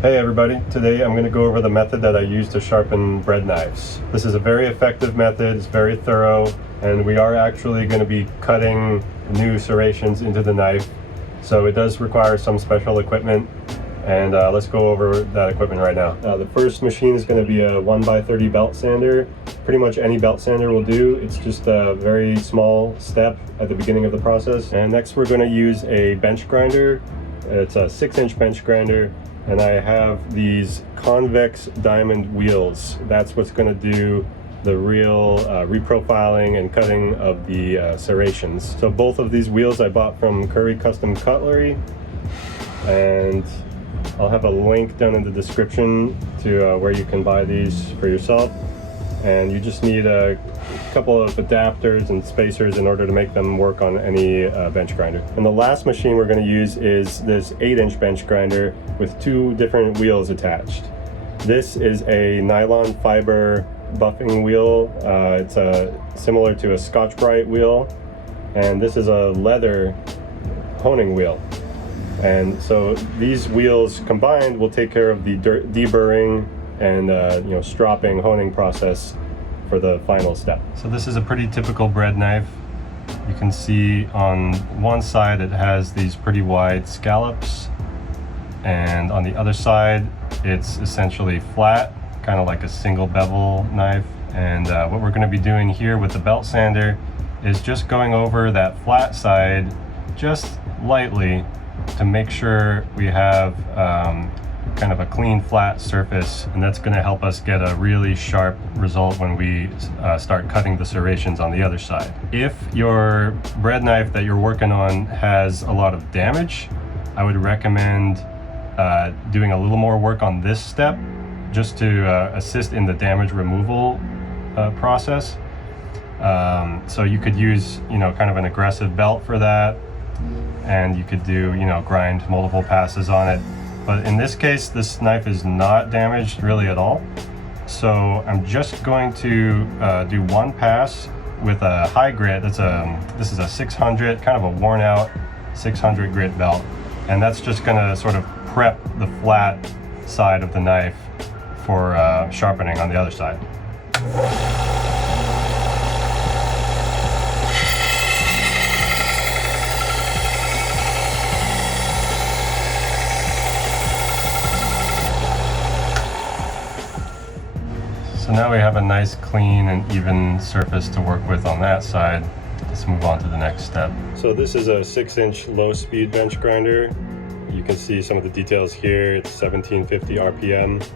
Hey everybody, today I'm going to go over the method that I use to sharpen bread knives. This is a very effective method, it's very thorough, and we are actually going to be cutting new serrations into the knife. So it does require some special equipment, and let's go over that equipment right now. The first machine is going to be a 1x30 belt sander. Pretty much any belt sander will do. It's just a very small step at the beginning of the process. And next we're going to use a bench grinder. It's a 6-inch bench grinder. And I have these convex diamond wheels. That's what's going to do the real reprofiling and cutting of the serrations. So both of these wheels I bought from Curry Custom Cutlery, and I'll have a link down in the description to where you can buy these for yourself. And you just need a couple of adapters and spacers in order to make them work on any bench grinder. And the last machine we're going to use is this 8-inch bench grinder with 2 different wheels attached. This is a nylon fiber buffing wheel. It's similar to a Scotch-Brite wheel, and this is a leather honing wheel. And so these wheels combined will take care of the deburring and stropping, honing process for the final step. So this is a pretty typical bread knife. You can see on one side it has these pretty wide scallops, and on the other side it's essentially flat, kind of like a single bevel knife. And what we're going to be doing here with the belt sander is just going over that flat side just lightly to make sure we have kind of a clean flat surface, and that's going to help us get a really sharp result when we start cutting the serrations on the other side. If your bread knife that you're working on has a lot of damage, I would recommend doing a little more work on this step just to assist in the damage removal process. So you could use kind of an aggressive belt for that, and you could do grind multiple passes on it. But in this case, this knife is not damaged really at all. So I'm just going to do one pass with a high grit. This is a 600, kind of a worn out 600 grit belt. And that's just gonna sort of prep the flat side of the knife for sharpening on the other side. So now we have a nice clean and even surface to work with on that side. Let's move on to the next step. So this is a 6-inch low speed bench grinder. You can see some of the details here. It's 1750 RPM.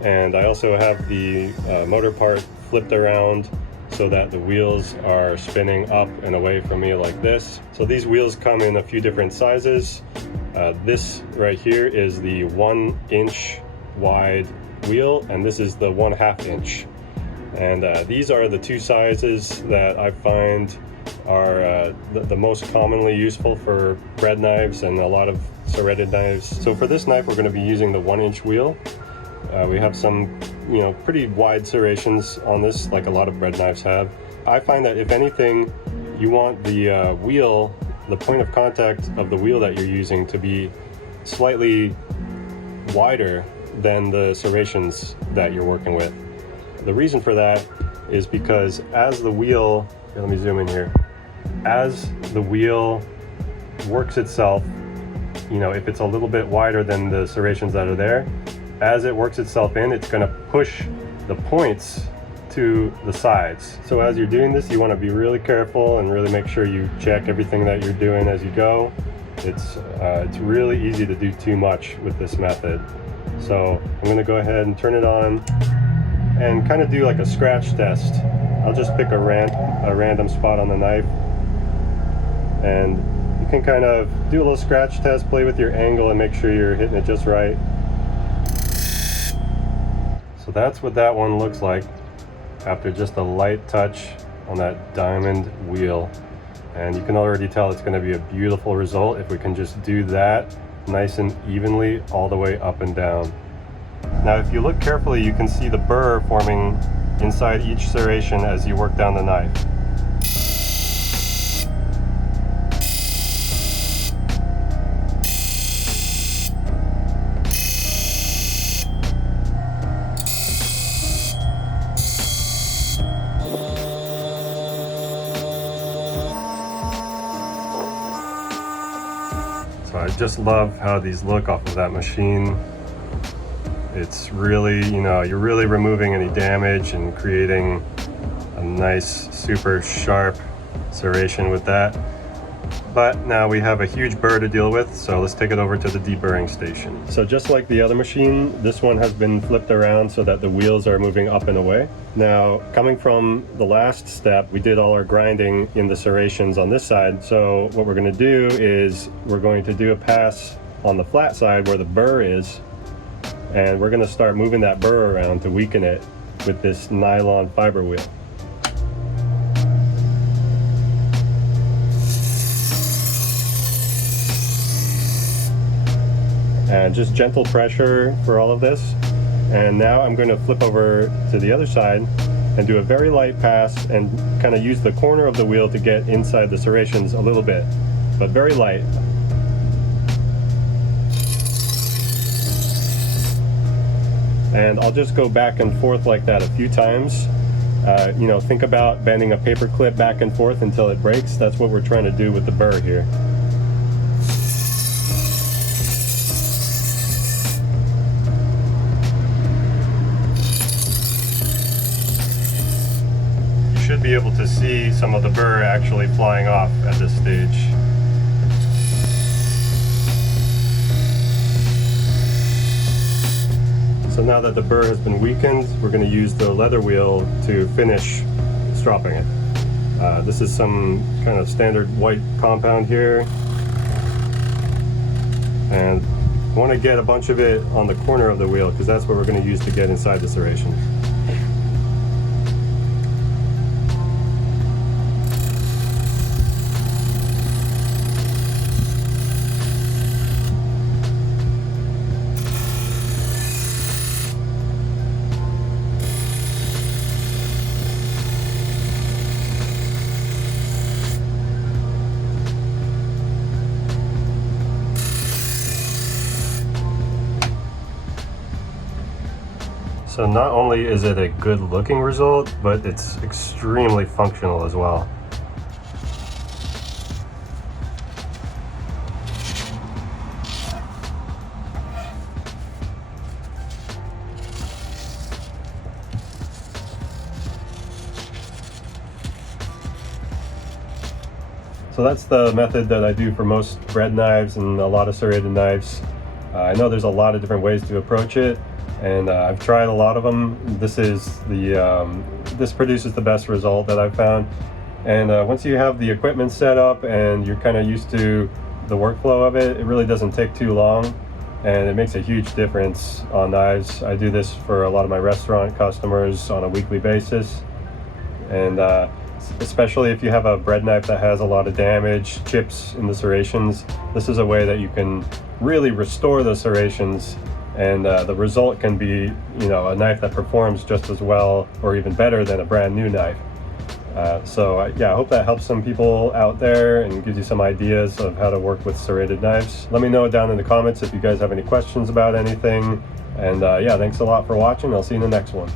And I also have the motor part flipped around so that the wheels are spinning up and away from me like this. So these wheels come in a few different sizes. This right here is the 1-inch wide wheel, and this is the 1/2 inch. And these are the 2 sizes that I find are the most commonly useful for bread knives and a lot of serrated knives. So for this knife we're going to be using the 1-inch wheel. We have some pretty wide serrations on this, like a lot of bread knives have. I find that if anything, you want the wheel, the point of contact of the wheel that you're using, to be slightly wider than the serrations that you're working with. The reason for that is because as the wheel, let me zoom in here, as the wheel works itself, if it's a little bit wider than the serrations that are there, as it works itself in, it's going to push the points to the sides. So as you're doing this, you want to be really careful and really make sure you check everything that you're doing as you go. It's really easy to do too much with this method. So I'm going to go ahead and turn it on and kind of do like a scratch test. I'll just pick a random spot on the knife, and you can kind of do a little scratch test, play with your angle and make sure you're hitting it just right. So that's what that one looks like after just a light touch on that diamond wheel. And you can already tell it's going to be a beautiful result if we can just do that nice and evenly all the way up and down. Now if you look carefully, you can see the burr forming inside each serration as you work down the knife. just love how these look off of that machine. It's really, you know, you're really removing any damage and creating a nice, super sharp serration with that. But now we have a huge burr to deal with, so let's take it over to the deburring station. So just like the other machine, this one has been flipped around so that the wheels are moving up and away. Now, coming from the last step, we did all our grinding in the serrations on this side. So what we're going to do is we're going to do a pass on the flat side where the burr is, and we're going to start moving that burr around to weaken it with this nylon fiber wheel. And just gentle pressure for all of this. And now I'm going to flip over to the other side and do a very light pass and kind of use the corner of the wheel to get inside the serrations a little bit, but very light. And I'll just go back and forth like that a few times. You know, think about bending a paper clip back and forth until it breaks. That's what we're trying to do with the burr here. Should be able to see some of the burr actually flying off at this stage. So now that the burr has been weakened, we're going to use the leather wheel to finish stropping it. This is some kind of standard white compound here, and I want to get a bunch of it on the corner of the wheel because that's what we're going to use to get inside the serration. So not only is it a good looking result, but it's extremely functional as well. So that's the method that I do for most bread knives and a lot of serrated knives. I know there's a lot of different ways to approach it, and I've tried a lot of them. This produces the best result that I've found. And once you have the equipment set up and you're kind of used to the workflow of it, it really doesn't take too long, and it makes a huge difference on knives. I do this for a lot of my restaurant customers on a weekly basis, and especially if you have a bread knife that has a lot of damage, chips in the serrations, this is a way that you can really restore the serrations, and the result can be, you know, a knife that performs just as well or even better than a brand new knife. Yeah, I hope that helps some people out there and gives you some ideas of how to work with serrated knives. Let me know down in the comments if you guys have any questions about anything. And yeah, thanks a lot for watching. I'll see you in the next one.